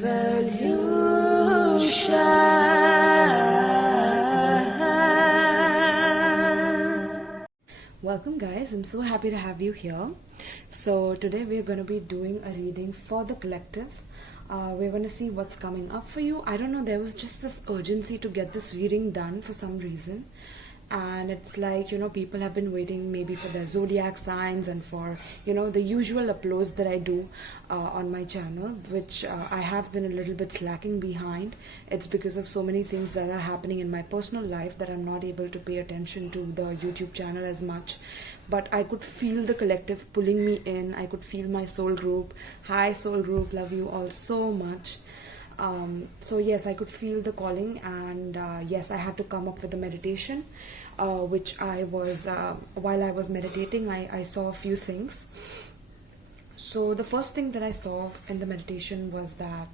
Welcome guys, I'm so happy to have you here. So today we're going to be doing a reading for the collective. We're going to see what's coming up for you. I don't know, there was just this urgency to get this reading done for some reason. And it's like, people have been waiting maybe for their zodiac signs and for, the usual uploads that I do on my channel, which I have been a little bit slacking behind. It's because of so many things that are happening in my personal life that I'm not able to pay attention to the YouTube channel as much. But I could feel the collective pulling me in. I could feel my soul group. Hi soul group, love you all so much. So yes, I could feel the calling, and yes, I had to come up with a meditation, which I was, while I was meditating, I saw a few things. So the first thing that I saw in the meditation was that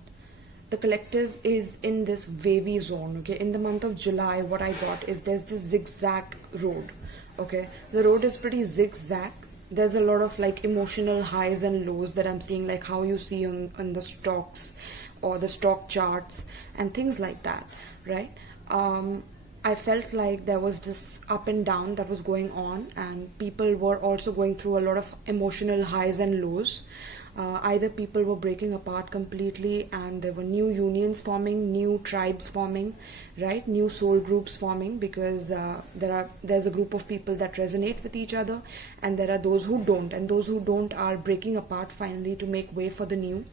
the collective is in this wavy zone, okay? In the month of July, what I got is there's this zigzag road, okay? The road is pretty zigzag. There's a lot of like emotional highs and lows that I'm seeing, like how you see on the stocks or the stock charts and things like that, right? I felt like there was this up and down that was going on, and people were also going through a lot of emotional highs and lows. Either people were breaking apart completely and there were new unions forming, new tribes forming, right? New soul groups forming, because there's a group of people that resonate with each other, and there are those who don't, and those who don't are breaking apart finally to make way for the new.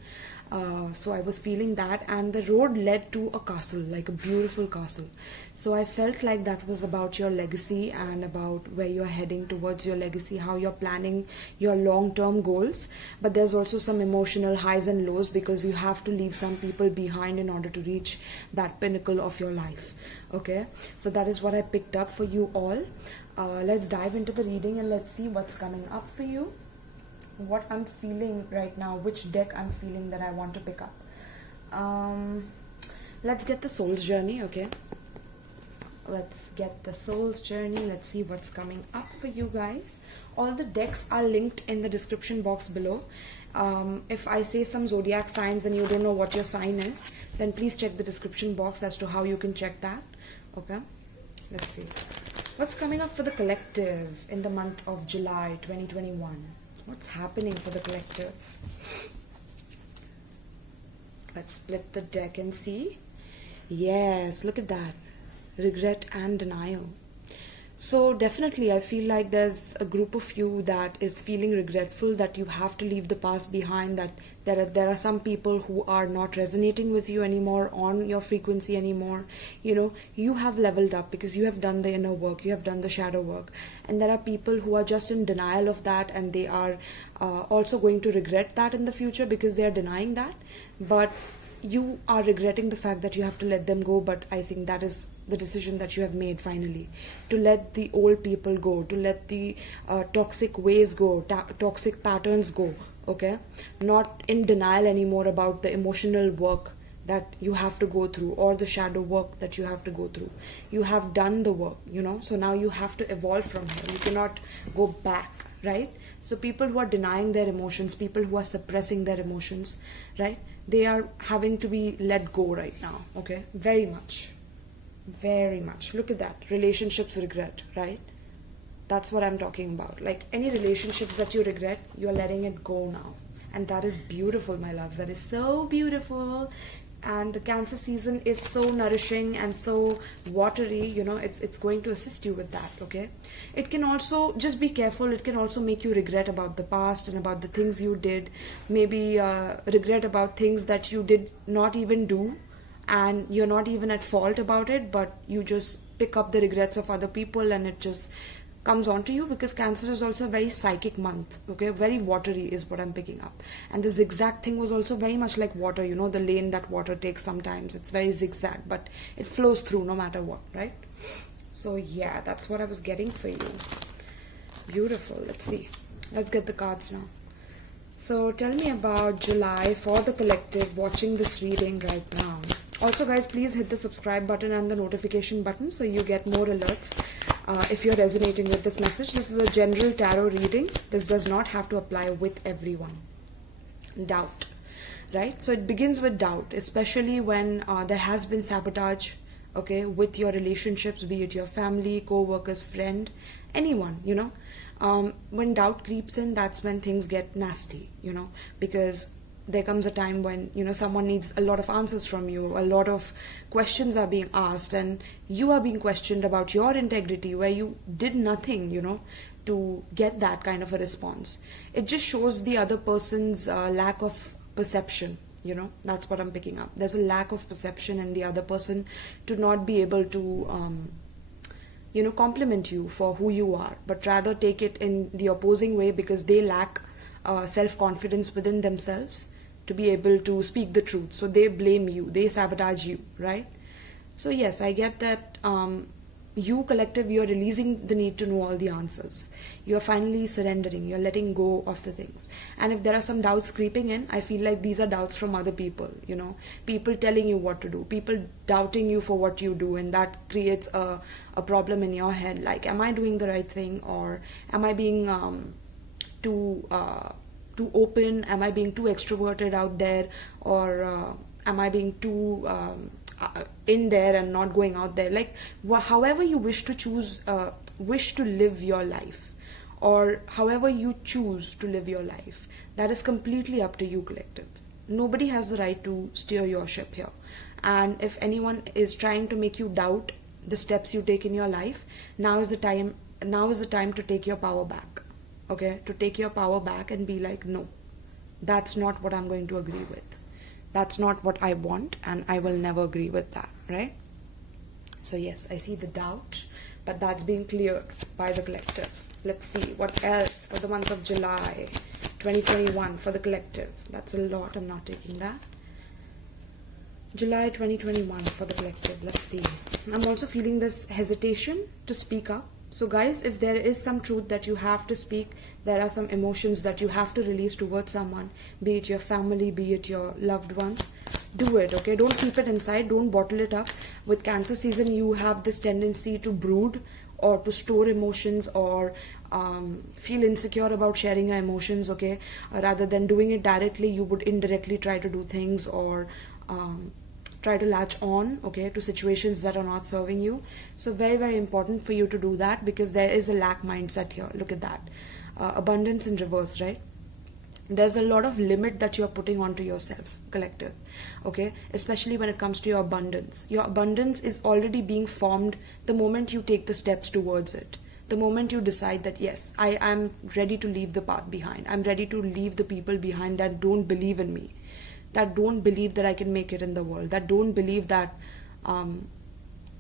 So I was feeling that, and the road led to a castle, like a beautiful castle. So I felt like that was about your legacy and about where you're heading towards your legacy, how you're planning your long-term goals. But there's also some emotional highs and lows, because you have to leave some people behind in order to reach that pinnacle of your life. Okay, so that is what I picked up for you all. Let's dive into the reading and let's see what's coming up for you. What I'm feeling right now, which deck I'm feeling that I want to pick up. Let's get the soul's journey, okay? Let's get the soul's journey. Let's see what's coming up for you guys. All the decks are linked in the description box below. If I say some zodiac signs and you don't know what your sign is, then please check the description box as to how you can check that. Okay, let's see what's coming up for the collective in the month of July 2021. What's happening for the collective? Let's split the deck and see. Yes, look at that. Regret and denial. So definitely I feel like there's a group of you that is feeling regretful that you have to leave the past behind, that there are some people who are not resonating with you anymore, on your frequency anymore. You have leveled up because you have done the inner work, you have done the shadow work, and there are people who are just in denial of that, and they are also going to regret that in the future because they are denying that. But you are regretting the fact that you have to let them go. But I think that is the decision that you have made finally, to let the old people go, to let the toxic ways go, toxic patterns go. Okay, not in denial anymore about the emotional work that you have to go through, or the shadow work that you have to go through. You have done the work, so now you have to evolve from here. You cannot go back, right? So people who are denying their emotions, people who are suppressing their emotions, right, they are having to be let go right now. Okay, very much. Look at that. Relationships regret, right? That's what I'm talking about. Like any relationships that you regret, you're letting it go now. And that is beautiful, my loves. That is so beautiful. And the Cancer season is so nourishing and so watery. It's going to assist you with that. Okay, it can also, just be careful, it can also make you regret about the past and about the things you did. Maybe regret about things that you did not even do, and you're not even at fault about it, but you just pick up the regrets of other people, and it just comes onto you, because Cancer is also a very psychic month. Okay, very watery is what I'm picking up. And the zigzag thing was also very much like water. The lane that water takes, sometimes it's very zigzag, but it flows through no matter what, right? So yeah, that's what I was getting for you. Beautiful. Let's see, let's get the cards now. So tell me about July for the collective watching this reading right now. Also guys, please hit the subscribe button and the notification button so you get more alerts if you're resonating with this message. This is a general tarot reading. This does not have to apply with everyone. Doubt. right? So it begins with doubt, especially when there has been sabotage, okay, with your relationships, be it your family, co-workers, friend, anyone, when doubt creeps in, that's when things get nasty, because there comes a time when someone needs a lot of answers from you, a lot of questions are being asked, and you are being questioned about your integrity where you did nothing to get that kind of a response. It just shows the other person's lack of perception. That's what I'm picking up. There's a lack of perception in the other person to not be able to compliment you for who you are, but rather take it in the opposing way, because they lack self-confidence within themselves to be able to speak the truth. So they blame you, they sabotage you, right? So yes, I get that. You collective, you're releasing the need to know all the answers. You're finally surrendering, you're letting go of the things. And if there are some doubts creeping in, I feel like these are doubts from other people, people telling you what to do, people doubting you for what you do, and that creates a problem in your head, like, am I doing the right thing, or am I being too open, am I being too extroverted out there, or am I being too in there and not going out there, like however you wish to live your life, or however you choose to live your life, that is completely up to you, collective. Nobody has the right to steer your ship here. And if anyone is trying to make you doubt the steps you take in your life, now is the time to take your power back, okay, to take your power back and be like, no, that's not what I'm going to agree with. That's not what I want, and I will never agree with that, right? So yes, I see the doubt, but that's being cleared by the collective. Let's see what else for the month of July 2021 for the collective. That's a lot. I'm not taking that. July 2021 for the collective. Let's see. I'm also feeling this hesitation to speak up. So guys, if there is some truth that you have to speak, there are some emotions that you have to release towards someone, be it your family, be it your loved ones, do it, okay? Don't keep it inside, don't bottle it up. With Cancer season, you have this tendency to brood or to store emotions, or feel insecure about sharing your emotions, okay? Rather than doing it directly, you would indirectly try to do things, or try to latch on, okay, to situations that are not serving you. So very, very important for you to do that, because there is a lack mindset here. Look at that. Abundance in reverse, right? There's a lot of limit that you're putting onto yourself, collective, okay? Especially when it comes to your abundance. Your abundance is already being formed the moment you take the steps towards it. The moment you decide that, yes, I am ready to leave the path behind. I'm ready to leave the people behind that don't believe in me, that don't believe that I can make it in the world, that don't believe that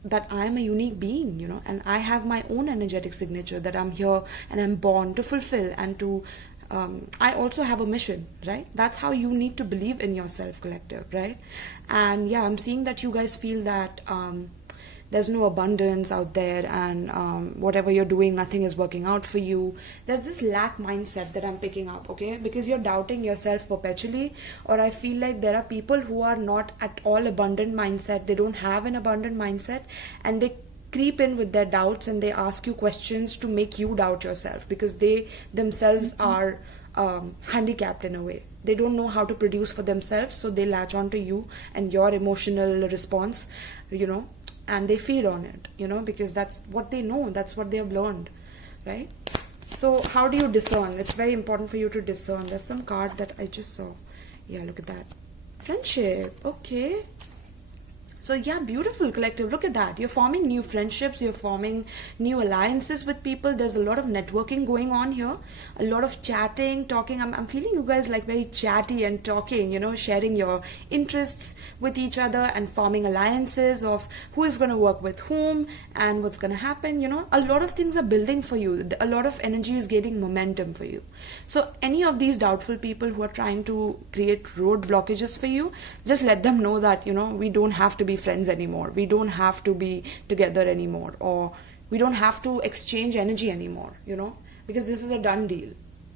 that I am a unique being, and I have my own energetic signature, that I'm here and I'm born to fulfill, and to I also have a mission, right? That's how you need to believe in yourself, collective, right? And yeah, I'm seeing that you guys feel that there's no abundance out there, and whatever you're doing, nothing is working out for you. There's this lack mindset that I'm picking up, okay? Because you're doubting yourself perpetually, or I feel like there are people who are not at all abundant mindset. They don't have an abundant mindset, and they creep in with their doubts, and they ask you questions to make you doubt yourself, because they themselves are handicapped in a way. They don't know how to produce for themselves, so they latch onto you and your emotional response, and they feed on it, because that's what they know, that's what they have learned, right? So how do you discern? It's very important for you to discern. There's some card that I just saw. Yeah, look at that. Friendship. Okay. So yeah, beautiful, collective. Look at that. You're forming new friendships. You're forming new alliances with people. There's a lot of networking going on here. A lot of chatting, talking. I'm feeling you guys like very chatty and talking, sharing your interests with each other and forming alliances of who is going to work with whom and what's going to happen. A lot of things are building for you. A lot of energy is gaining momentum for you. So any of these doubtful people who are trying to create road blockages for you, just let them know that, we don't have to be friends anymore, we don't have to be together anymore, or we don't have to exchange energy anymore, because this is a done deal.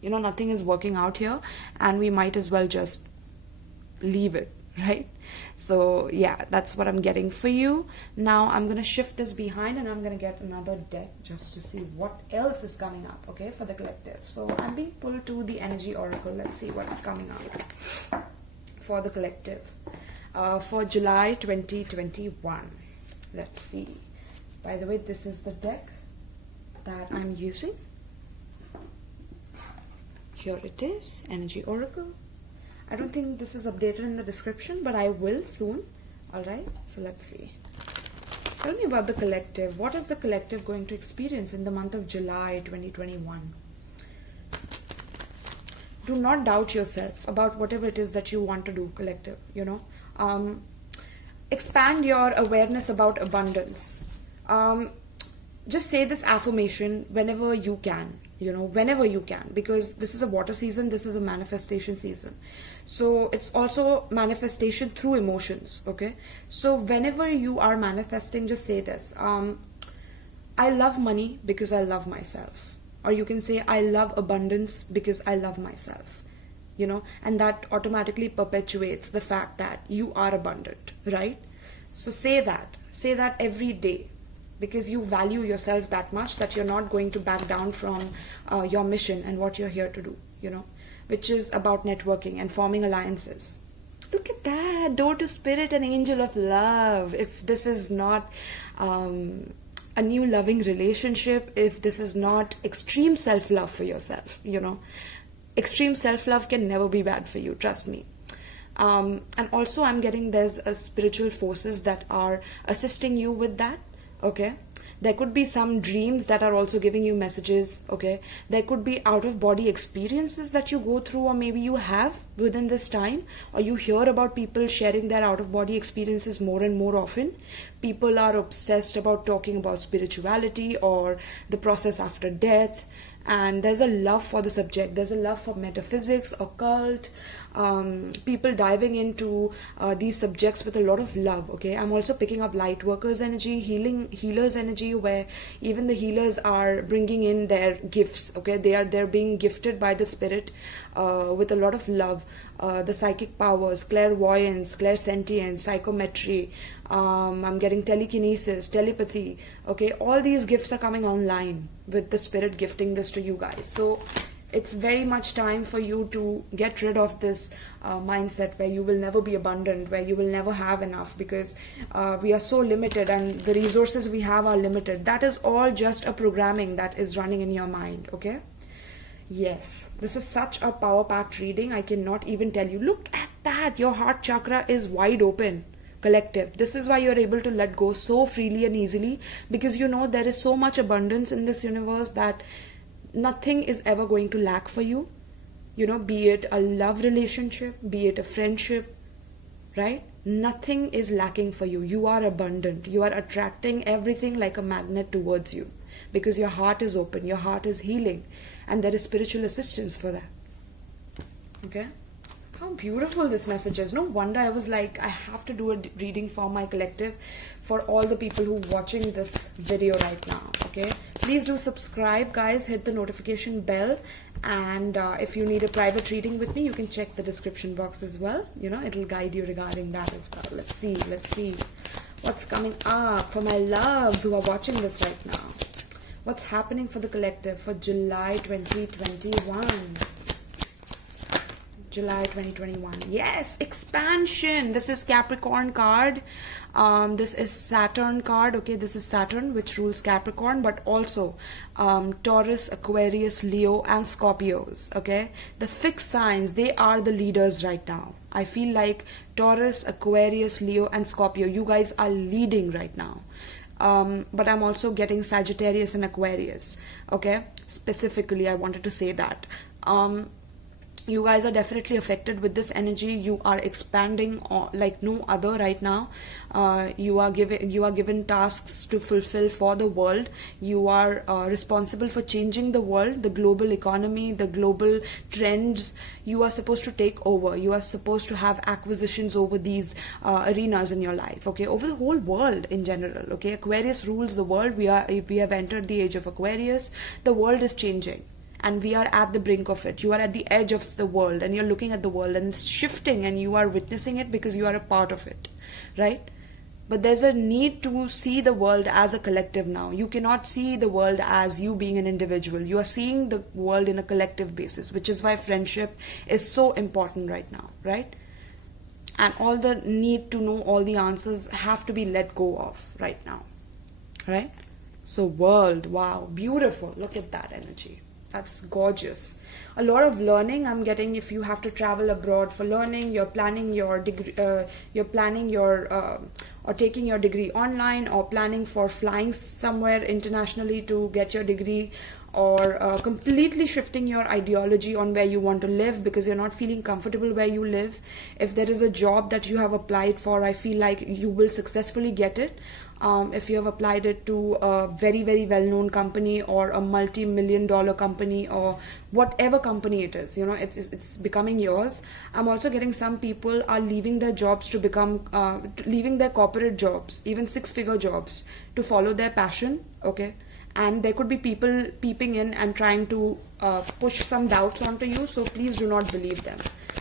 Nothing is working out here, and we might as well just leave it, right? So yeah, that's what I'm getting for you. Now I'm going to shift this behind, and I'm going to get another deck just to see what else is coming up, okay, for the collective. So I'm being pulled to the energy oracle. Let's see what's coming up for the collective for July 2021. Let's see. By the way, this is the deck that I'm using. Here it is, Energy Oracle. I don't think this is updated in the description, but I will soon. Alright, so let's see. Tell me about the collective. What is the collective going to experience in the month of July 2021? Do not doubt yourself about whatever it is that you want to do, collective, you know. Expand your awareness about abundance. Just say this affirmation whenever you can, you know, whenever you can, because this is a water season, this is a manifestation season. So it's also manifestation through emotions, okay? So whenever you are manifesting, just say this. I love money because I love myself. Or you can say, I love abundance because I love myself. You know, and that automatically perpetuates the fact that you are abundant, right? So say that every day, because you value yourself that much that you're not going to back down from your mission and what you're here to do, you know, which is about networking and forming alliances. Look at that, door to spirit and angel of love. If this is not a new loving relationship, if this is not extreme self-love for yourself, you know, extreme self-love can never be bad for you, trust me. And also I'm getting there's spiritual forces that are assisting you with that, okay? There could be some dreams that are also giving you messages, okay? There could be out-of-body experiences that you go through, or maybe you have within this time, or you hear about people sharing their out-of-body experiences more and more often. People are obsessed about talking about spirituality or the process after death, and there's a love for the subject. There's a love for metaphysics, occult, people diving into these subjects with a lot of love, okay? I'm also picking up light workers energy, healers energy, where even the healers are bringing in their gifts, okay? They're being gifted by the spirit with a lot of love. The psychic powers, clairvoyance, clairsentience, psychometry, I'm getting telekinesis, telepathy, okay? All these gifts are coming online with the spirit gifting this to you guys. So it's very much time for you to get rid of this mindset where you will never be abundant, where you will never have enough, because we are so limited and the resources we have are limited. That is all just a programming that is running in your mind, okay? Yes, this is such a power-packed reading. I cannot even tell you. Look at that. Your heart chakra is wide open, collective. This is why you're able to let go so freely and easily, because you know there is so much abundance in this universe that nothing is ever going to lack for you, you know, be it a love relationship, be it a friendship, right? Nothing is lacking for you. You are abundant. You are attracting everything like a magnet towards you, because your heart is open, your heart is healing, and there is spiritual assistance for that, okay? How beautiful this message is. No wonder I was like, I have to do a reading for my collective, for all the people who are watching this video right now, okay? Please do subscribe, guys. Hit the notification bell. And if you need a private reading with me, you can check the description box as well. You know, it'll guide you regarding that as well. Let's see what's coming up for my loves who are watching this right now. What's happening for the collective for July 2021? July 2021. Yes, expansion. This is Capricorn card. This is Saturn card. Okay, this is Saturn, which rules Capricorn, but also Taurus, Aquarius, Leo, and Scorpios. Okay, the fixed signs, they are the leaders right now. I feel like Taurus, Aquarius, Leo, and Scorpio, you guys are leading right now. But I'm also getting Sagittarius and Aquarius. Okay, specifically, I wanted to say that. You guys are definitely affected with this energy. You are expanding like no other right now. You are given tasks to fulfill for the world. You are responsible for changing the world, the global economy, the global trends. You are supposed to take over. You are supposed to have acquisitions over these arenas in your life, okay, over the whole world in general, okay? Aquarius rules the world. We have entered the age of Aquarius. The world is changing, and we are at the brink of it. You are at the edge of the world, and you're looking at the world, and it's shifting, and you are witnessing it because you are a part of it, right? But there's a need to see the world as a collective now. You cannot see the world as you being an individual. You are seeing the world in a collective basis, which is why friendship is so important right now, right? and all the need to know all the answers have to be let go of right now, right? So world, wow, beautiful. Look at that energy. That's gorgeous. A lot of learning I'm getting. If you have to travel abroad for learning, you're planning your degree, or taking your degree online, or planning for flying somewhere internationally to get your degree, or completely shifting your ideology on where you want to live because you're not feeling comfortable where you live. If there is a job that you have applied for, I feel like you will successfully get it. If you have applied it to a very, very well-known company or a multi-million-dollar company or whatever company it is, it's becoming yours. I'm also getting some people are leaving their jobs to become, leaving their corporate jobs, even six-figure jobs, to follow their passion, okay? And there could be people peeping in and trying to push some doubts onto you, so please do not believe them,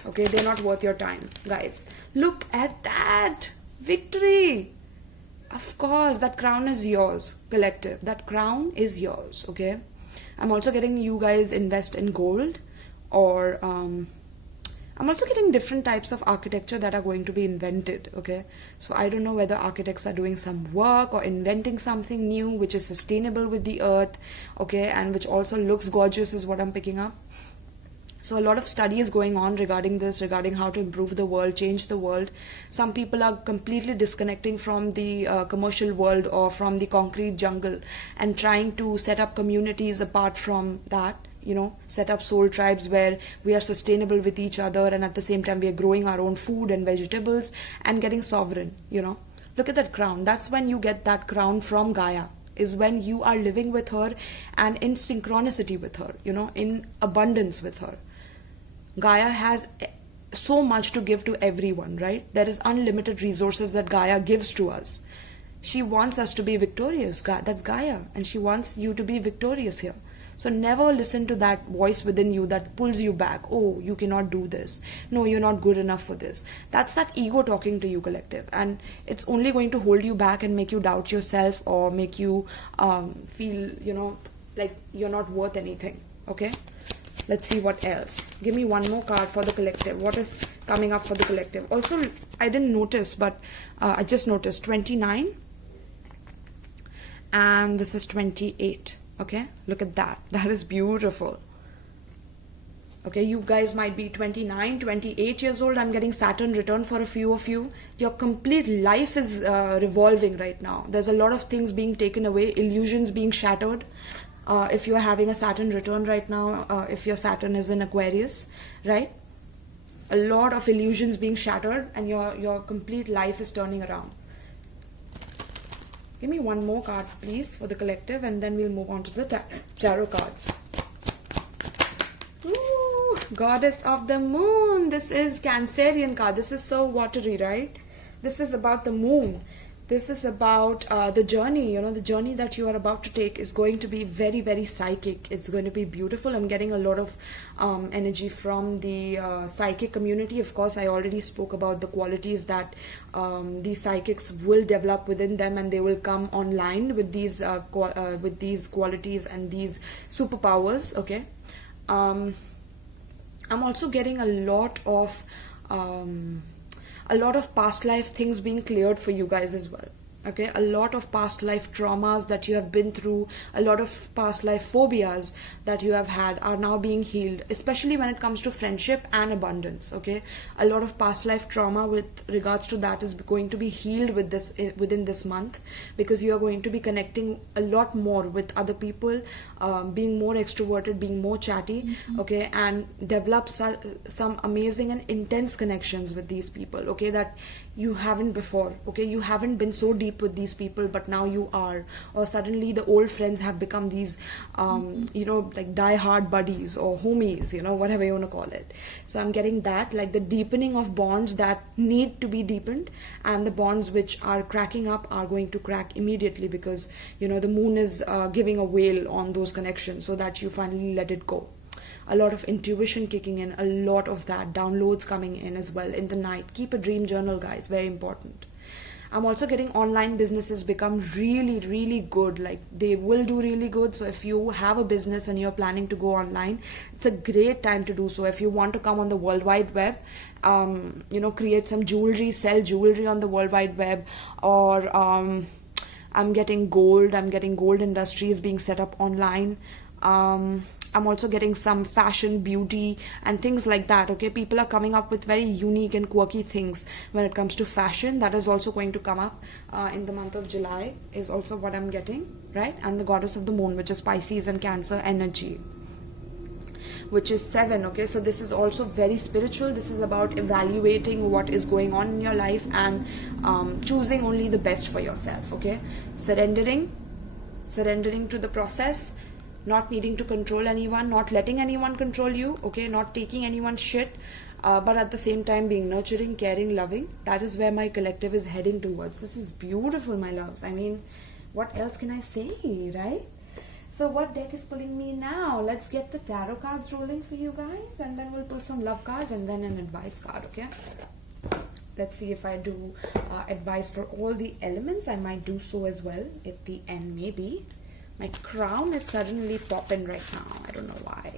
okay? They're not worth your time, guys. Look at that victory. Of course, that crown is yours, collective. That crown is yours, okay? I'm also getting you guys invest in gold, or I'm also getting different types of architecture that are going to be invented, okay? So I don't know whether architects are doing some work or inventing something new which is sustainable with the earth, okay, and which also looks gorgeous is what I'm picking up. So a lot of study is going on regarding this, regarding how to improve the world, change the world. Some people are completely disconnecting from the commercial world or from the concrete jungle and trying to set up communities apart from that, set up soul tribes where we are sustainable with each other, and at the same time we are growing our own food and vegetables and getting sovereign, Look at that crown. That's when you get that crown from Gaia, is when you are living with her and in synchronicity with her, in abundance with her. Gaia has so much to give to everyone, right? There is unlimited resources that Gaia gives to us. She wants us to be victorious. That's Gaia, and she wants you to be victorious here. So never listen to that voice within you that pulls you back. Oh, you cannot do this. No, you're not good enough for this. That's that ego talking to you, collective. And it's only going to hold you back and make you doubt yourself, or make you feel, like you're not worth anything. Okay? Let's see what else. Give me one more card for the collective. What is coming up for the collective? Also, I didn't notice, but I just noticed 29. And this is 28. Okay, look at that. That is beautiful. Okay, you guys might be 29, 28 years old. I'm getting Saturn return for a few of you. Your complete life is revolving right now. There's a lot of things being taken away, illusions being shattered. If you are having a Saturn return right now, if your Saturn is in Aquarius, right? A lot of illusions being shattered, and your complete life is turning around. Give me one more card, please, for the collective, and then we'll move on to the tarot cards. Ooh, Goddess of the Moon. This is Cancerian card. This is so watery, right? This is about the moon. This is about the journey, the journey that you are about to take is going to be very, very psychic. It's going to be beautiful. I'm getting a lot of energy from the psychic community. Of course, I already spoke about the qualities that these psychics will develop within them, and they will come online with these qualities and these superpowers, okay? I'm also getting a lot of past life things being cleared for you guys as well. Okay, a lot of past life traumas that you have been through, a lot of past life phobias that you have had are now being healed, especially when it comes to friendship and abundance. Okay, a lot of past life trauma with regards to that is going to be healed within this month, because you are going to be connecting a lot more with other people, being more extroverted, being more chatty, okay, and develop some amazing and intense connections with these people, okay, that you haven't before. Okay, you haven't been so deep with these people, but now you are, or suddenly the old friends have become these like die-hard buddies or homies, whatever you want to call it. So I'm getting that, like the deepening of bonds that need to be deepened, and the bonds which are cracking up are going to crack immediately, because the moon is giving a veil on those connections so that you finally let it go. A lot of intuition kicking in, a lot of that downloads coming in as well in the night. Keep a dream journal, guys, very important. I'm also getting online businesses become really, really good. Like they will do really good. So if you have a business and you're planning to go online, it's a great time to do so. If you want to come on the World Wide Web, create some jewelry, sell jewelry on the World Wide Web, or I'm getting gold industries being set up online. I'm also getting some fashion, beauty, and things like that. Okay, people are coming up with very unique and quirky things when it comes to fashion. That is also going to come up in the month of July, is also what I'm getting, right? And the goddess of the moon, which is Pisces and Cancer energy, which is 7. Okay, so this is also very spiritual. This is about evaluating what is going on in your life and choosing only the best for yourself. Okay, surrendering to the process, not needing to control anyone, not letting anyone control you. Okay, not taking anyone's shit, but at the same time being nurturing, caring, loving. That is where my collective is heading towards. This is beautiful, my loves. I mean, what else can I say, right? So what deck is pulling me now? Let's get the tarot cards rolling for you guys, and then we'll pull some love cards and then an advice card. Okay, let's see if I do advice for all the elements. I might do so as well at the end, maybe. My crown is suddenly popping right now. I don't know why.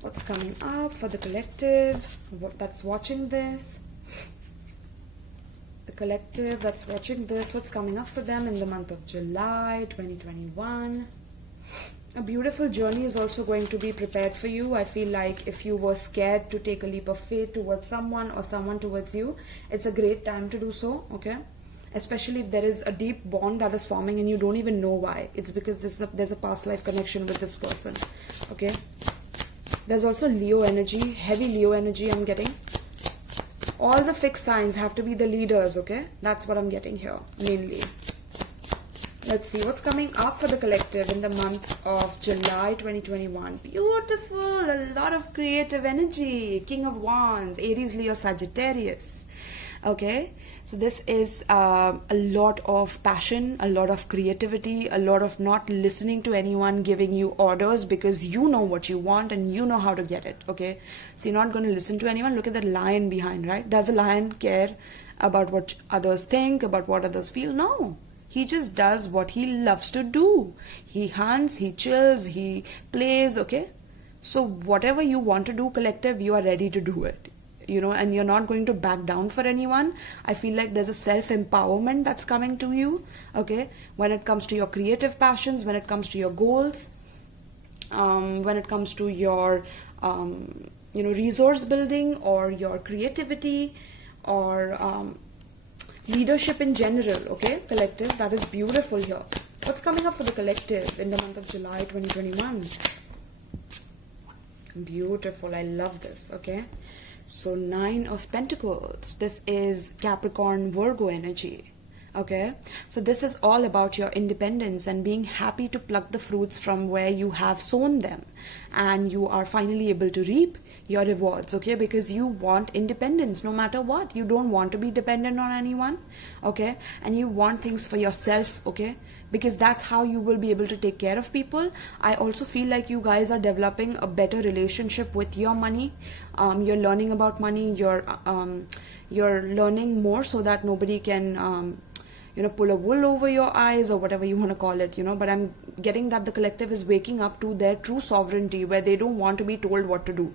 What's coming up for the collective that's watching this? The collective that's watching this, what's coming up for them in the month of July 2021? A beautiful journey is also going to be prepared for you. I feel like if you were scared to take a leap of faith towards someone or someone towards you, it's a great time to do so, okay? Especially if there is a deep bond that is forming and you don't even know why. It's because there's a past life connection with this person, okay? There's also Leo energy, heavy Leo energy I'm getting. All the fixed signs have to be the leaders, okay? That's what I'm getting here, mainly. Let's see what's coming up for the collective in the month of July 2021. Beautiful, a lot of creative energy. King of Wands, Aries, Leo, Sagittarius. Okay, so this is a lot of passion, a lot of creativity, a lot of not listening to anyone giving you orders, because you know what you want and you know how to get it. Okay, so you're not going to listen to anyone. Look at that lion behind, right? Does a lion care about what others think, about what others feel? No. He just does what he loves to do. He hunts, he chills, he plays, okay? So whatever you want to do, collective, you are ready to do it, and you're not going to back down for anyone. I feel like there's a self-empowerment that's coming to you, okay? When it comes to your creative passions, when it comes to your goals, when it comes to your, resource building or your creativity or leadership in general, okay, collective. That is beautiful here. What's coming up for the collective in the month of July 2021? Beautiful. I love this, okay? So 9 of Pentacles. This is Capricorn, Virgo energy, okay? So this is all about your independence and being happy to pluck the fruits from where you have sown them, and you are finally able to reap your rewards, okay? Because you want independence no matter what. You don't want to be dependent on anyone, okay? And you want things for yourself, okay? Because that's how you will be able to take care of people. I also feel like you guys are developing a better relationship with your money. You're learning about money. You're learning more so that nobody can pull a wool over your eyes or whatever you want to call it, but I'm getting that the collective is waking up to their true sovereignty, where they don't want to be told what to do.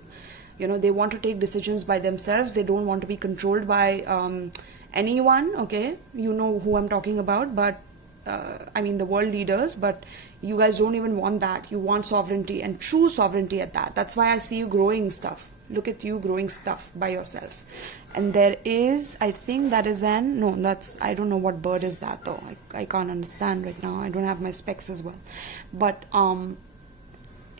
They want to take decisions by themselves. They don't want to be controlled by anyone, okay? You know who I'm talking about, but the world leaders, but you guys don't even want that. You want sovereignty, and true sovereignty at that. That's why I see you growing stuff. Look at you growing stuff by yourself. And there is, I think that is I don't know what bird is that though. I can't understand right now. I don't have my specs as well. But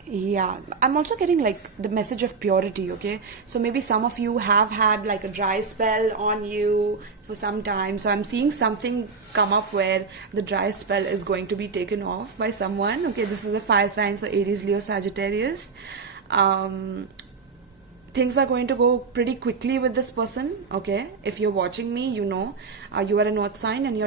yeah, I'm also getting like the message of purity, okay? So maybe some of you have had like a dry spell on you for some time. So I'm seeing something come up where the dry spell is going to be taken off by someone. Okay, this is a fire sign, so Aries, Leo, Sagittarius. things are going to go pretty quickly with this person. Okay, if you're watching me, you know, you are an earth sign, and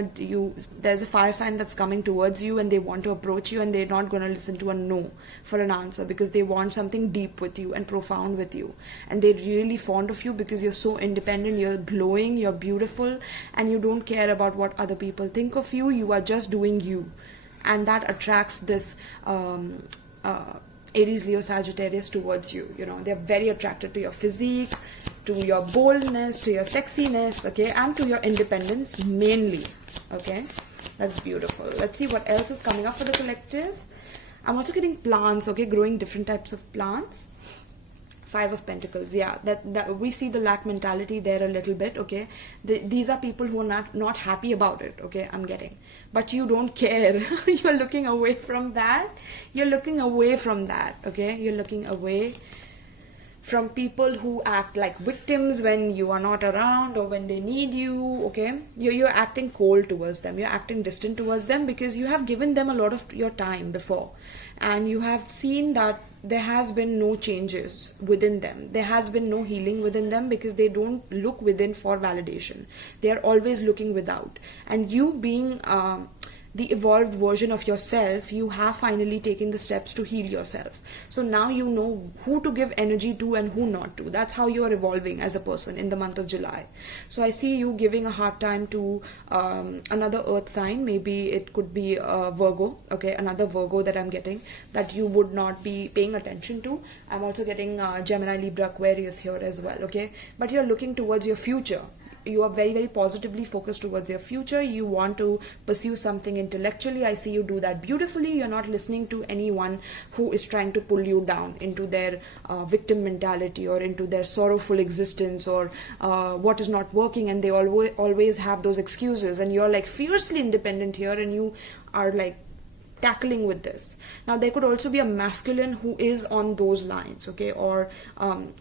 there's a fire sign that's coming towards you, and they want to approach you, and they're not going to listen to a no for an answer, because they want something deep with you and profound with you, and they're really fond of you because you're so independent, you're glowing, you're beautiful, and you don't care about what other people think of you. You are just doing you, and that attracts this Aries, Leo, Sagittarius towards you. You know, they're very attracted to your physique, to your boldness, to your sexiness, okay, and to your independence mainly. Okay, that's beautiful. Let's see what else is coming up for the collective. I'm also getting plants, okay, growing different types of plants. Five of Pentacles, yeah, that we see the lack mentality there a little bit, okay. These are people who are not happy about it, okay, I'm getting, but you don't care. You're looking away from that. You're looking away from that, okay. You're looking away from people who act like victims when you are not around or when they need you, okay. You're acting cold towards them, you're acting distant towards them, because you have given them a lot of your time before, and you have seen that there has been no changes within them, there has been no healing within them, because they don't look within for validation. They are always looking without, and you being the evolved version of yourself, you have finally taken the steps to heal yourself. So now you know who to give energy to and who not to. That's how you are evolving as a person in the month of July. So I see you giving a hard time to another earth sign. Maybe it could be Virgo, okay, another Virgo that I'm getting, that you would not be paying attention to. I'm also getting Gemini, Libra, Aquarius here as well, okay. But you're looking towards your future. You are very, very positively focused towards your future. You want to pursue something intellectually. I see you do that beautifully. You're not listening to anyone who is trying to pull you down into their victim mentality, or into their sorrowful existence, or what is not working, and they always have those excuses, and you're like fiercely independent here, and you are like tackling with this. Now there could also be a masculine who is on those lines, okay, or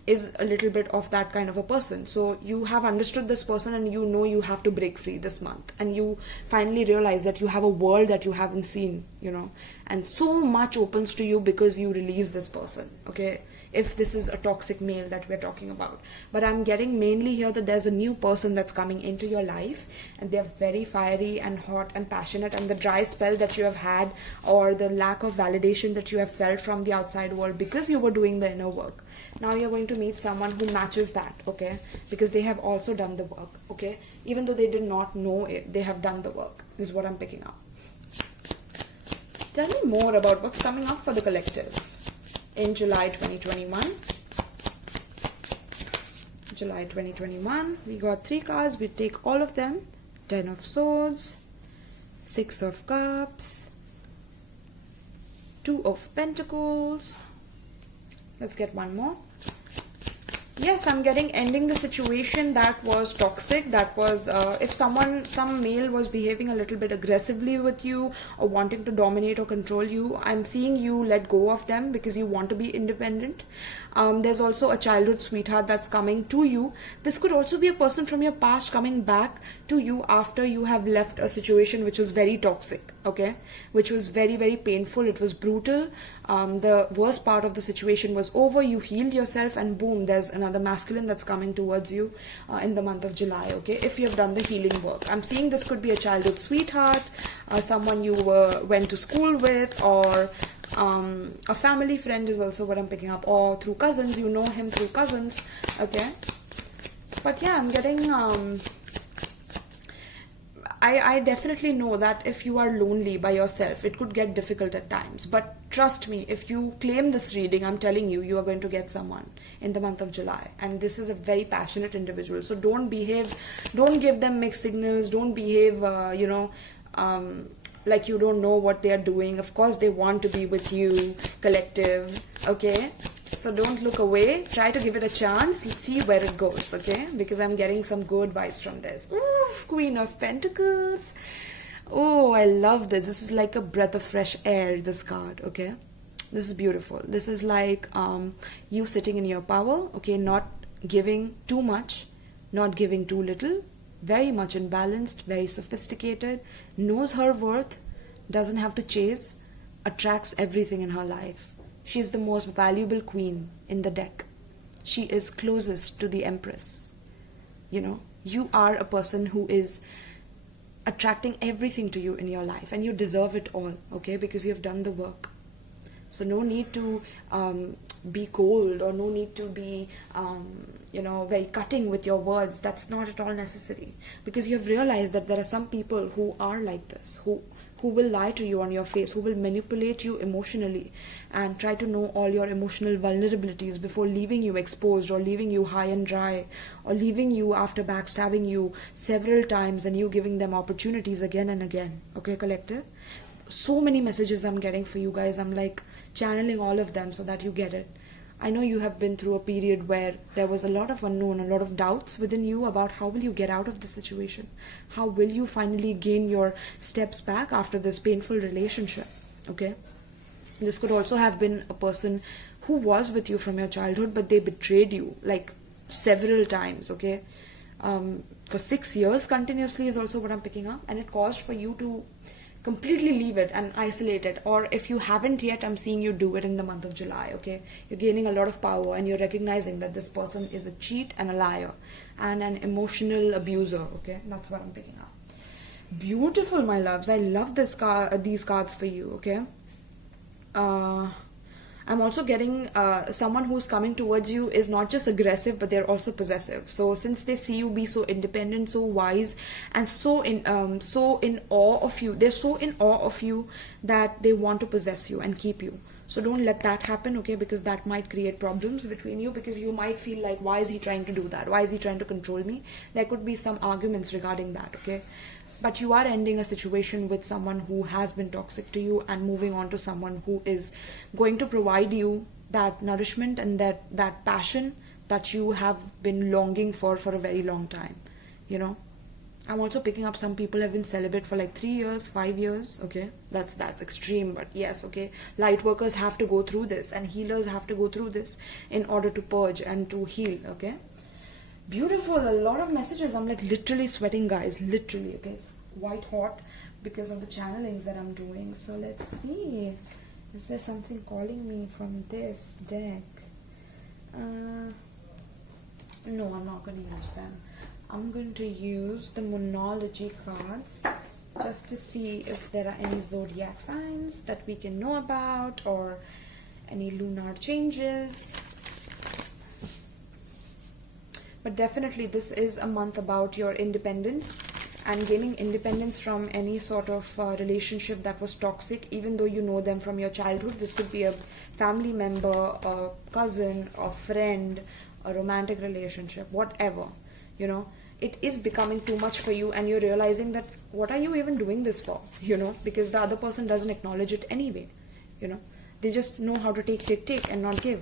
is a little bit of that kind of a person. So you have understood this person, and you know you have to break free this month, and you finally realize that you have a world that you haven't seen, you know, and so much opens to you because you release this person, okay, if this is a toxic male that we're talking about. But I'm getting mainly here that there's a new person that's coming into your life, and they're very fiery and hot and passionate, and the dry spell that you have had, or the lack of validation that you have felt from the outside world because you were doing the inner work, now you're going to meet someone who matches that, okay, because they have also done the work, okay, even though they did not know it, they have done the work, is what I'm picking up. Tell me more about what's coming up for the collective in July 2021. July 2021, we got 3 cards. We take all of them. 10 of Swords, 6 of Cups, 2 of Pentacles. Let's get one more. Yes, I'm getting ending the situation that was toxic. That was if some male was behaving a little bit aggressively with you, or wanting to dominate or control you, I'm seeing you let go of them because you want to be independent. There's also a childhood sweetheart that's coming to you. This could also be a person from your past coming back to you after you have left a situation which was very toxic, okay, which was very, very painful. It was brutal. The worst part of the situation was over. You healed yourself, and boom, there's another masculine that's coming towards you in the month of July, okay, if you have done the healing work. I'm seeing this could be a childhood sweetheart, someone you went to school with, or a family friend is also what I'm picking up, or through cousins, you know him through cousins, okay. But yeah, I'm getting I definitely know that if you are lonely by yourself, it could get difficult at times. But trust me, if you claim this reading, I'm telling you, you are going to get someone in the month of July. And this is a very passionate individual. So don't give them mixed signals. Don't behave, like you don't know what they are doing. Of course, they want to be with you, collective, okay? So don't look away. Try to give it a chance. See where it goes, okay? Because I'm getting some good vibes from this. Ooh, Queen of Pentacles. Oh, I love this. This is like a breath of fresh air, this card, okay? This is beautiful. This is like you sitting in your power, okay? Not giving too much, not giving too little. Very much imbalanced, very sophisticated, knows her worth, doesn't have to chase, attracts everything in her life. She's the most valuable queen in the deck. she is closest to the Empress. You are a person who is attracting everything to you in your life, and you deserve it all, okay, because you've done the work. So no need to be cold, or no need to be very cutting with your words. That's not at all necessary, because you have realized that there are some people who are like this, who will lie to you on your face, who will manipulate you emotionally and try to know all your emotional vulnerabilities before leaving you exposed, or leaving you high and dry, or leaving you after backstabbing you several times and you giving them opportunities again and again. Okay, collective? So many messages I'm getting for you guys. I'm like channeling all of them so that you get it. I know you have been through a period where there was a lot of unknown, a lot of doubts within you about how will you get out of the situation. How will you finally gain your steps back after this painful relationship, okay? This could also have been a person who was with you from your childhood, but they betrayed you like several times, okay? For 6 years continuously is also what I'm picking up, and it caused for you to completely leave it and isolate it. Or if you haven't yet, I'm seeing you do it in the month of July, okay? You're gaining a lot of power, and you're recognizing that this person is a cheat and a liar and an emotional abuser, okay? That's what I'm picking up. Beautiful, my loves. I love these cards for you, okay? I'm also getting someone who's coming towards you is not just aggressive, but they're also possessive. So since they see you be so independent, so wise, and so in awe of you, they're so in awe of you that they want to possess you and keep you. So don't let that happen, okay? Because that might create problems between you, because you might feel like, why is he trying to do that? Why is he trying to control me? There could be some arguments regarding that, okay? But you are ending a situation with someone who has been toxic to you and moving on to someone who is going to provide you that nourishment and that passion that you have been longing for a very long time, I'm also picking up some people have been celibate for like 3 years, 5 years, okay? That's extreme, but yes, okay? Light workers have to go through this, and healers have to go through this in order to purge and to heal, okay? Beautiful. A lot of messages. I'm like literally sweating, guys, literally, okay? It's white hot because of the channelings that I'm doing. So let's see, is there something calling me from this deck? No, I'm not going to use them. I'm going to use the Moonology cards just to see if there are any zodiac signs that we can know about, or any lunar changes. But definitely this is a month about your independence and gaining independence from any sort of relationship that was toxic, even though you know them from your childhood. This could be a family member, a cousin, a friend, a romantic relationship, whatever, it is becoming too much for you, and you're realizing that what are you even doing this for, because the other person doesn't acknowledge it anyway, they just know how to take and not give.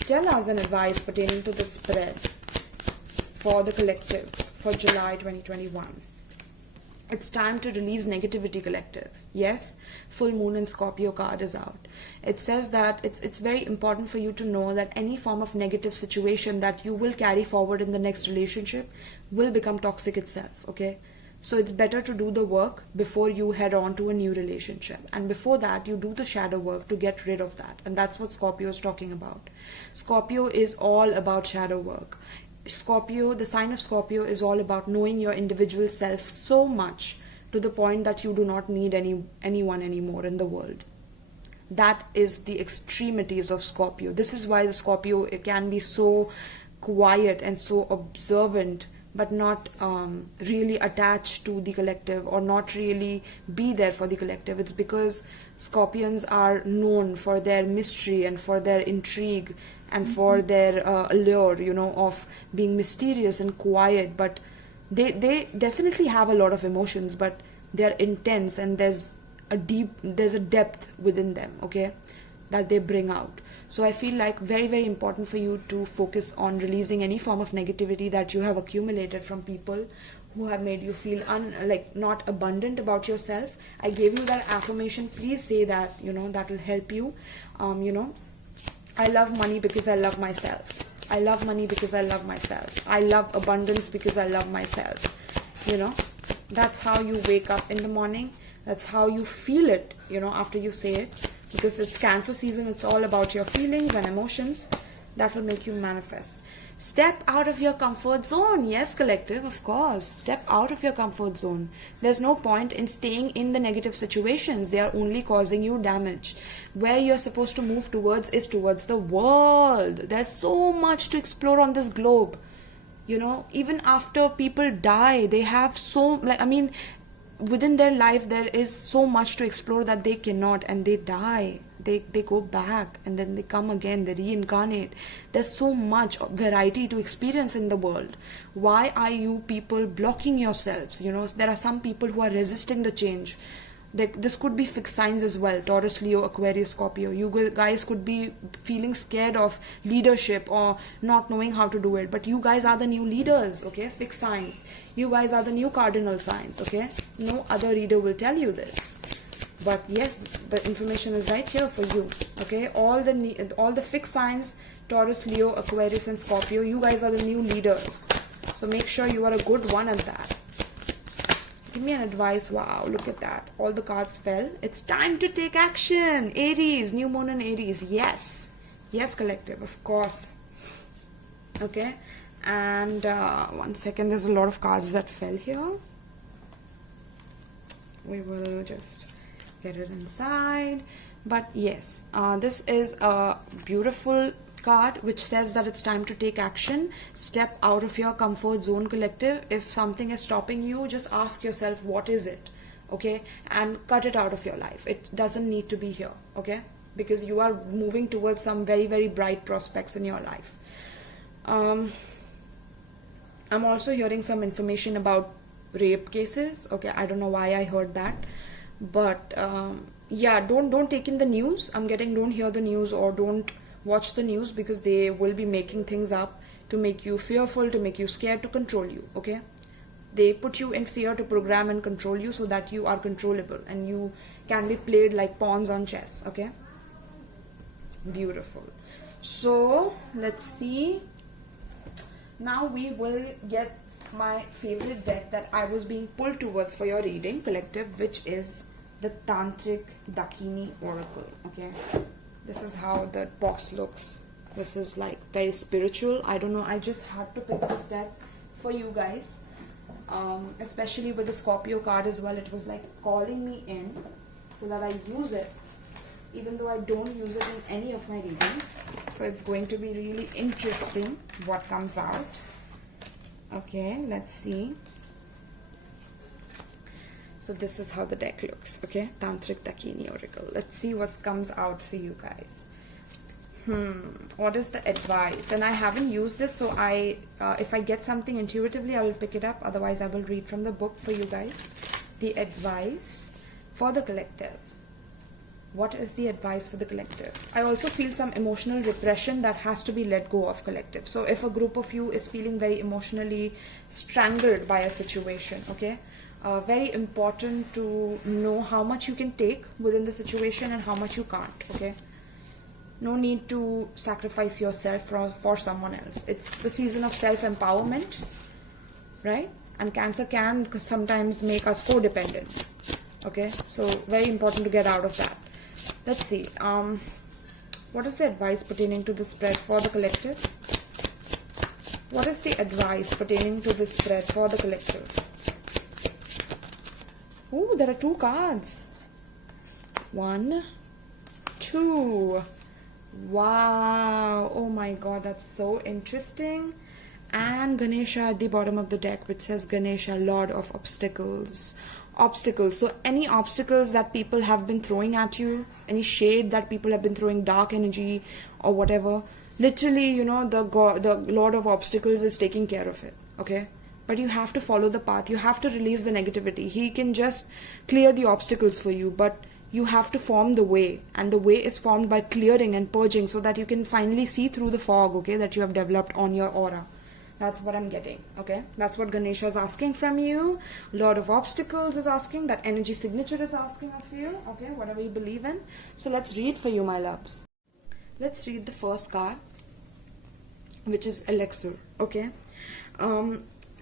Tell us an advice pertaining to the spread for the collective for July 2021. It's time to release negativity, collective. Yes, full moon and Scorpio card is out. It says that it's very important for you to know that any form of negative situation that you will carry forward in the next relationship will become toxic itself, okay? So it's better to do the work before you head on to a new relationship. And before that, you do the shadow work to get rid of that. And that's what Scorpio is talking about. Scorpio is all about shadow work. Scorpio, the sign of Scorpio is all about knowing your individual self so much to the point that you do not need anyone anymore in the world. That is the extremities of Scorpio. This is why the Scorpio, it can be so quiet and so observant, but not really attached to the collective, or not really be there for the collective. It's because Scorpions are known for their mystery and for their intrigue and for their allure, of being mysterious and quiet. But they definitely have a lot of emotions, but they're intense, and there's a depth within them, okay, that they bring out. So I feel like very, very important for you to focus on releasing any form of negativity that you have accumulated from people who have made you feel not abundant about yourself. I gave you that affirmation. Please say that, that will help you. I love money because I love myself. I love money because I love myself. I love abundance because I love myself. That's how you wake up in the morning. That's how you feel it, after you say it. Because it's Cancer season, it's all about your feelings and emotions. that will make you manifest. Step out of your comfort zone. Yes, collective, of course. Step out of your comfort zone. There's no point in staying in the negative situations. They are only causing you damage. Where you're supposed to move towards is towards the world. There's so much to explore on this globe. You know, even after people die, they have so, like, I mean, within their life there is so much to explore that they cannot, and they die. They go back and then they come again, they reincarnate. There's so much variety to experience in the world. Why are you people blocking yourselves? You know, there are some people who are resisting the change. This could be fixed signs as well. Taurus, Leo, Aquarius, Scorpio. You guys could be feeling scared of leadership or not knowing how to do it, but you guys are the new leaders. Okay, fixed signs. You guys are the new cardinal signs. Okay, no other reader will tell you this, but yes, the information is right here for you. Okay, all the fixed signs, Taurus, Leo, Aquarius and Scorpio, you guys are the new leaders, so make sure you are a good one at that. Give me an advice. Wow, look at that, all the cards fell. It's time to take action. Aries, new moon in Aries. Yes, collective, of course. Okay, and 1 second, there's a lot of cards that fell here. We will just get it inside. But yes, this is a beautiful card which says that it's time to take action. Step out of your comfort zone, collective. If something is stopping you, just ask yourself, what is it? Okay, and cut it out of your life. It doesn't need to be here. Okay, because you are moving towards some very, very bright prospects in your life. I'm also hearing some information about rape cases. Okay, I don't know why I heard that, but yeah, don't take in the news. I'm getting, don't hear the news or don't watch the news, because they will be making things up to make you fearful, to make you scared, to control you. Okay, they put you in fear to program and control you so that you are controllable and you can be played like pawns on chess. Okay, beautiful. So let's see, now we will get my favorite deck that I was being pulled towards for your reading, collective, which is the Tantric Dakini Oracle. Okay, this is how the box looks. This is like very spiritual. I don't know, I just had to pick this deck for you guys, especially with the Scorpio card as well. It was like calling me in so that I use it, even though I don't use it in any of my readings. So it's going to be really interesting what comes out. Okay, let's see. So this is how the deck looks. Okay, Tantric Dakini Oracle. Let's see what comes out for you guys. What is the advice? And I haven't used this, so if I get something intuitively, I will pick it up. Otherwise, I will read from the book for you guys. The advice for the collective. What is the advice for the collective? I also feel some emotional repression that has to be let go of, collective. So if a group of you is feeling very emotionally strangled by a situation, okay, very important to know how much you can take within the situation and how much you can't. Okay, no need to sacrifice yourself for someone else. It's the season of self-empowerment, right? And Cancer can sometimes make us codependent. Okay, so very important to get out of that. Let's see, what is the advice pertaining to the spread for the collective? What is the advice pertaining to the spread for the collective? Ooh, there are 2 cards. 1, 2. Wow. Oh my god, that's so interesting. And Ganesha at the bottom of the deck, which says Ganesha, Lord of Obstacles. Obstacles. So any obstacles that people have been throwing at you, any shade that people have been throwing, dark energy or whatever, literally, you know, the Lord of Obstacles is taking care of it. Okay, but you have to follow the path. You have to release the negativity. He can just clear the obstacles for you, but you have to form the way, and the way is formed by clearing and purging so that you can finally see through the fog, okay, that you have developed on your aura. That's what I'm getting. Okay, that's what Ganesha is asking from you. Lord of Obstacles is asking, that energy signature is asking of you. Okay, whatever you believe in. So let's read for you, my loves. Let's read the first card, which is Elixir. Okay,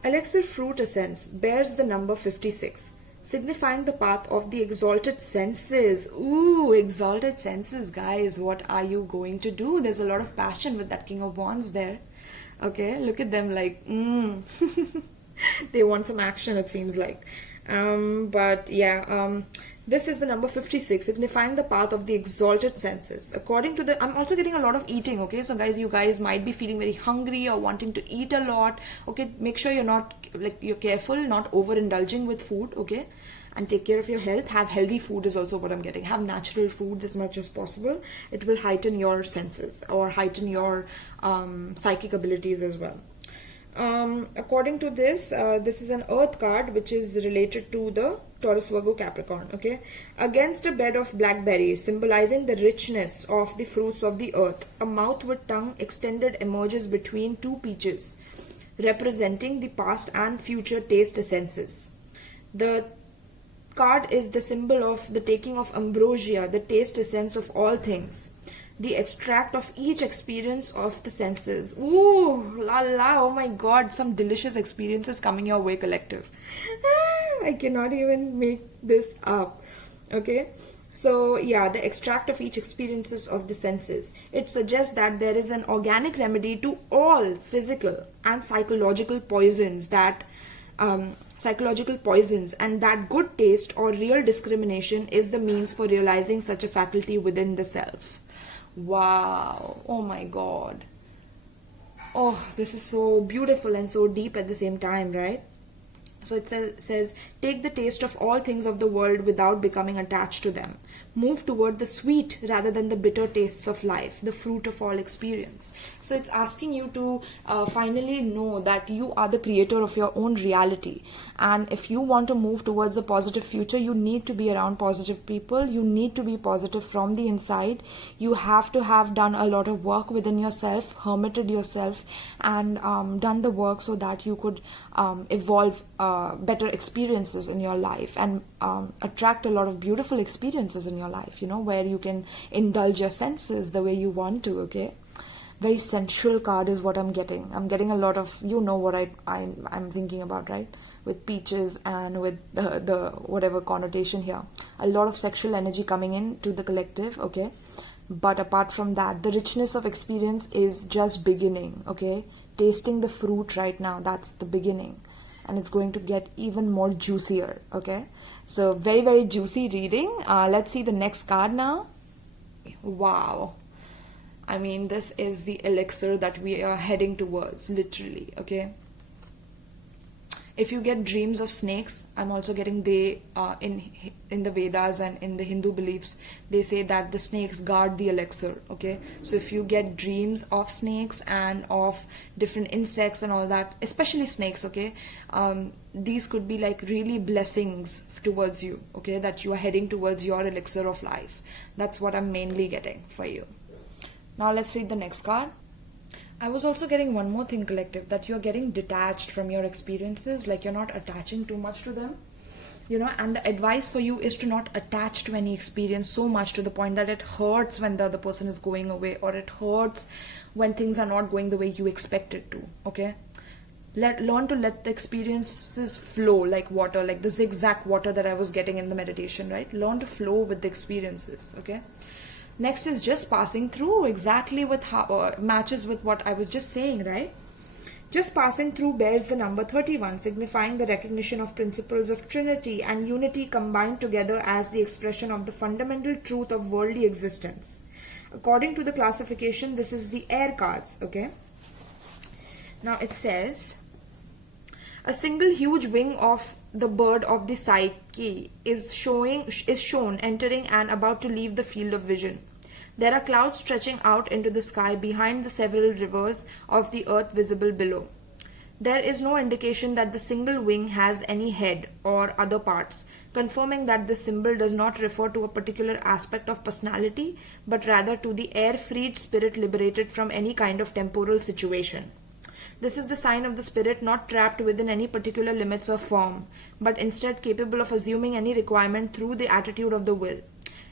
Elixir Fruit Essence bears the number 56. signifying the path of the exalted senses. Ooh, exalted senses, guys. What are you going to do? There's a lot of passion with that King of Wands there. Okay, look at them like, they want some action, it seems like. But yeah, this is the number 56, signifying the path of the exalted senses. According to the, I'm also getting a lot of eating, okay? So guys, you guys might be feeling very hungry or wanting to eat a lot, okay? Make sure you're not, like, you're careful, not overindulging with food, okay? And take care of your health. Have healthy food is also what I'm getting. Have natural foods as much as possible. It will heighten your senses or heighten your psychic abilities as well. According to this, this is an earth card which is related to the Taurus, Virgo, Capricorn, okay? Against a bed of blackberries, symbolizing the richness of the fruits of the earth, a mouth with tongue extended emerges between two peaches, representing the past and future taste essences. The card is the symbol of the taking of ambrosia, the taste essence of all things, the extract of each experience of the senses. Ooh, la la, oh my god, some delicious experiences coming your way, collective. I cannot even make this up. Okay, so yeah, the extract of each experiences of the senses. It suggests that there is an organic remedy to all physical and psychological poisons and that good taste or real discrimination is the means for realizing such a faculty within the self. Wow, oh my god. Oh, this is so beautiful and so deep at the same time, right? So it says, take the taste of all things of the world without becoming attached to them. Move toward the sweet rather than the bitter tastes of life, the fruit of all experience. So it's asking you to finally know that you are the creator of your own reality. And if you want to move towards a positive future, you need to be around positive people. You need to be positive from the inside. You have to have done a lot of work within yourself, hermited yourself, and done the work so that you could evolve better experiences in your life and attract a lot of beautiful experiences in your life, you know, where you can indulge your senses the way you want to, okay? Very sensual card is what I'm getting. I'm getting a lot of, you know what I'm thinking about, right? With peaches and with the whatever connotation here. A lot of sexual energy coming in to the collective, okay? But apart from that, the richness of experience is just beginning, okay? Tasting the fruit right now, that's the beginning. And it's going to get even more juicier, okay? So very, very juicy reading. Let's see the next card now. Wow. I mean, this is the elixir that we are heading towards, literally, okay? If you get dreams of snakes, I'm also getting in the Vedas and in the Hindu beliefs, they say that the snakes guard the elixir, okay? So if you get dreams of snakes and of different insects and all that, especially snakes, okay? These could be like really blessings towards you, okay? That you are heading towards your elixir of life. That's what I'm mainly getting for you. Now let's read the next card. I was also getting one more thing, collective, that you're getting detached from your experiences, like you're not attaching too much to them, you know, and the advice for you is to not attach to any experience so much to the point that it hurts when the other person is going away, or it hurts when things are not going the way you expect it to, okay? Learn to let the experiences flow like water, like the zigzag water that I was getting in the meditation, right? Learn to flow with the experiences, okay? Next is just passing through, exactly with how matches with what I was just saying, right? Just passing through bears the number 31, signifying the recognition of principles of Trinity and unity combined together as the expression of the fundamental truth of worldly existence. According to the classification, this is the air cards, okay? Now it says, a single huge wing of the bird of the psyche is shown entering and about to leave the field of vision. There are clouds stretching out into the sky behind the several rivers of the earth visible below. There is no indication that the single wing has any head or other parts, confirming that this symbol does not refer to a particular aspect of personality, but rather to the air-freed spirit liberated from any kind of temporal situation. This is the sign of the spirit not trapped within any particular limits or form, but instead capable of assuming any requirement through the attitude of the will.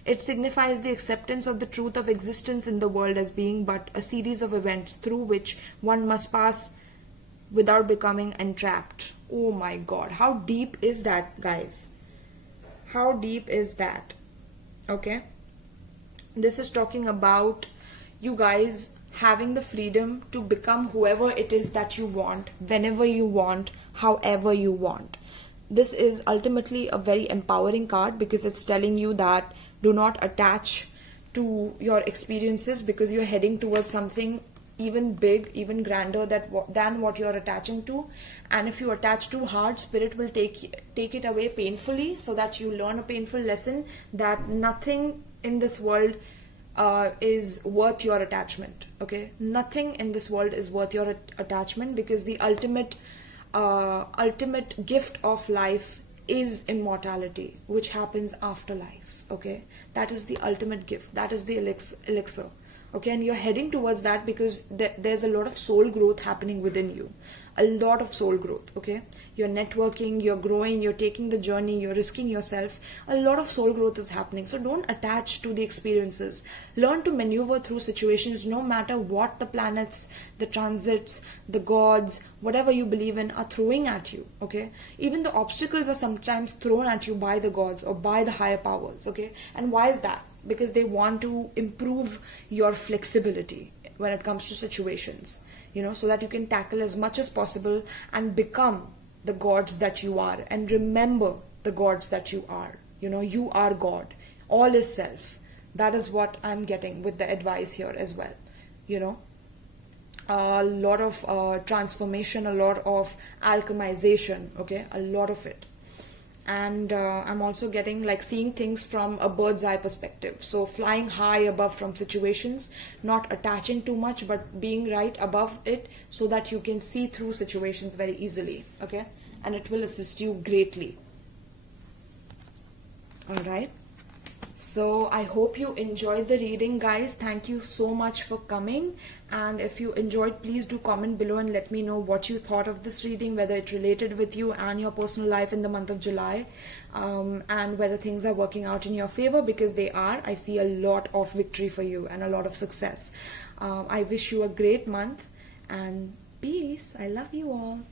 It signifies the acceptance of the truth of existence in the world as being but a series of events through which one must pass without becoming entrapped. Oh my god, how deep is that, guys? How deep is that? Okay, this is talking about you guys having the freedom to become whoever it is that you want, whenever you want, however you want. This is ultimately a very empowering card because it's telling you that do not attach to your experiences, because you're heading towards something even big, even grander than what you're attaching to. And if you attach too hard, spirit will take it away painfully, so that you learn a painful lesson that nothing in this world is worth your attachment. Okay, nothing in this world is worth your attachment, because the ultimate gift of life is immortality, which happens after life. Okay, that is the ultimate gift, that is the elixir. Okay, and you're heading towards that because there's a lot of soul growth happening within you, a lot of soul growth. Okay, you're networking, you're growing, you're taking the journey, you're risking yourself. A lot of soul growth is happening. So don't attach to the experiences. Learn to maneuver through situations, no matter what the planets, the transits, the gods, whatever you believe in are throwing at you. Okay, even the obstacles are sometimes thrown at you by the gods or by the higher powers. Okay, and why is that? Because they want to improve your flexibility when it comes to situations, so that you can tackle as much as possible and become the gods that you are. And remember the gods that you are. You are God. All is self. That is what I'm getting with the advice here as well. A lot of transformation, a lot of alchemization. Okay, a lot of it. And I'm also getting like seeing things from a bird's eye perspective. So flying high above from situations, not attaching too much, but being right above it, so that you can see through situations very easily. Okay, and it will assist you greatly. All right. So I hope you enjoyed the reading, guys. Thank you so much for coming. And if you enjoyed, please do comment below and let me know what you thought of this reading, whether it related with you and your personal life in the month of July, and whether things are working out in your favor, because they are. I see a lot of victory for you and a lot of success. I wish you a great month and peace. I love you all.